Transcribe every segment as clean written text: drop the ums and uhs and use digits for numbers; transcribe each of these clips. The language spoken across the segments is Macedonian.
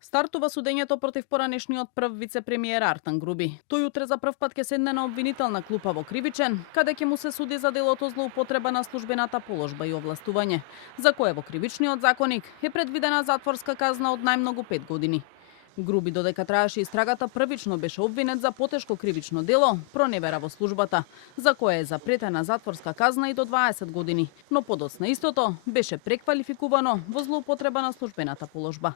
Стартува судењето против поранешниот прв вице-премиер Артан Груби. Тој утре за прв пат ќе седне на обвинителна клупа во Кривичен, каде ќе му се суди за делото злоупотреба на службената положба и овластување, за кое во кривичниот законник е предвидена затворска казна од најмногу 5 години. Груби, додека траеше истрагата, првично беше обвинет за потешко кривично дело, проневера во службата, за кое е запретена затворска казна и до 20 години, но подоцна истото беше преквалификувано во злоупотреба на службената положба.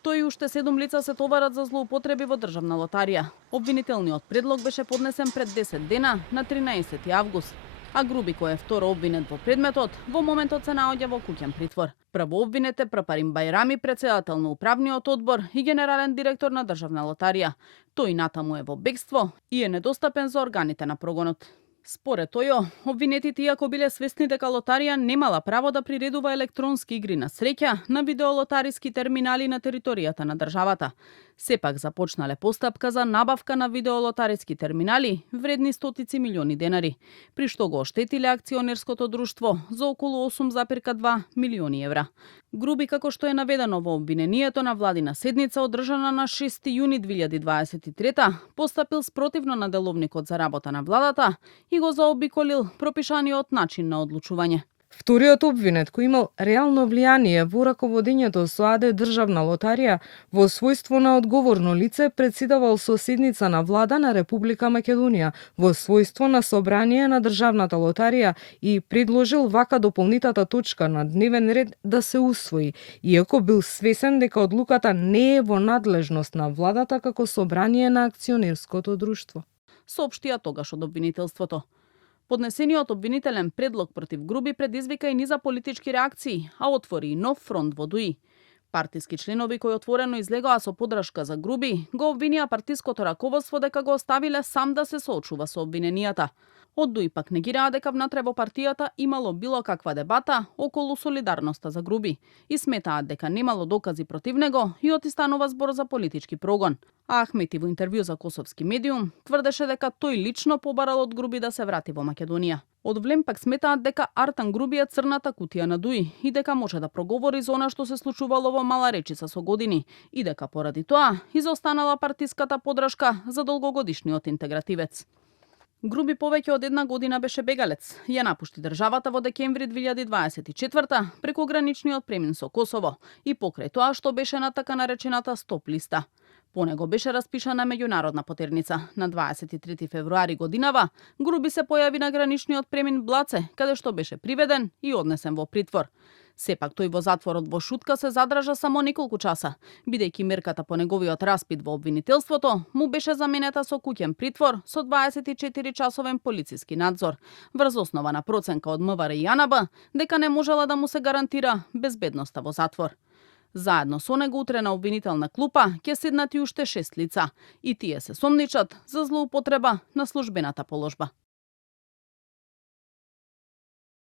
Тој и уште 7 лица се товарат за злоупотреби во државна лотарија. Обвинителниот предлог беше поднесен пред 10 дена на 13 август, а Груби, кој е второ обвинет во предметот, во моментот се наоѓа во куќен притвор. Прво обвинет е Прапарим Бајрами, председател на управниот одбор и генерален директор на државна лотарија. Тој натаму е во бегство и е недостапен за органите на прогонот. Според тој, обвинетите, иако биле свесни дека лотарија немала право да приредува електронски игри на среќа на видеолотариски терминали на територијата на државата, сепак започнале постапка за набавка на видеолотариски терминали вредни стотици милиони денари, при што го оштетиле акционерското друштво за околу 8,2 милиони евра. Груби, како што е наведено во обвинението на владина седница одржана на 6 јуни 2023, постапил спротивно на деловникот за работа на владата и го заобиколил пропишаниот начин на одлучување. Вториот обвинет, кој имал реално влијание во раководењето со АД Државна лотарија, во својство на одговорно лице председавал со седница на влада на Република Македонија, во својство на собрание на Државната лотарија и предложил вака дополнитата точка на дневен ред да се усвои, иако бил свесен дека одлуката не е во надлежност на владата како собрание на акционерското друштво. Соопштија тогаш од обвинителството. Поднесениот обвинителен предлог против Груби предизвика и низа политички реакции, а отвори и нов фронт во ДУИ. Партиски членови кои отворено излегоа со поддршка за Груби, го обвинија партиското раководство дека го оставиле сам да се соочува со обвиненијата. Од ДУИ пак негираа дека внатре во партијата имало било каква дебата околу солидарноста за Груби и сметаат дека немало докази против него и отистанува збор за политички прогон. А Ахмети во интервју за Косовски медиум тврдеше дека тој лично побарал од Груби да се врати во Македонија. Од Влем пак сметаат дека Артан Груби е црната кутија на ДУИ и дека може да проговори за она што се случувало во Мала Речица со години и дека поради тоа изостанала партиската поддршка за долгогодишниот интегративец. Груби повеќе од една година беше бегалец. Ја напушти државата во декември 2024 преку граничниот премин со Косово и покрај тоа што беше на така наречената стоп листа. По него беше распишана меѓународна потерница. На 23 февруари годинава Груби се појави на граничниот премин Блаце, каде што беше приведен и однесен во притвор. Сепак тој во затворот во шутка се задржа само неколку часа, бидејќи мерката по неговиот распит во обвинителството му беше заменета со куќен притвор со 24-часовен полициски надзор, врз основа на проценка од МВР и АНБ дека не можела да му се гарантира безбедноста во затвор. Заедно со него утре на обвинителна клупа ќе седнат и уште 6 лица, и тие се сомничат за злоупотреба на службената положба.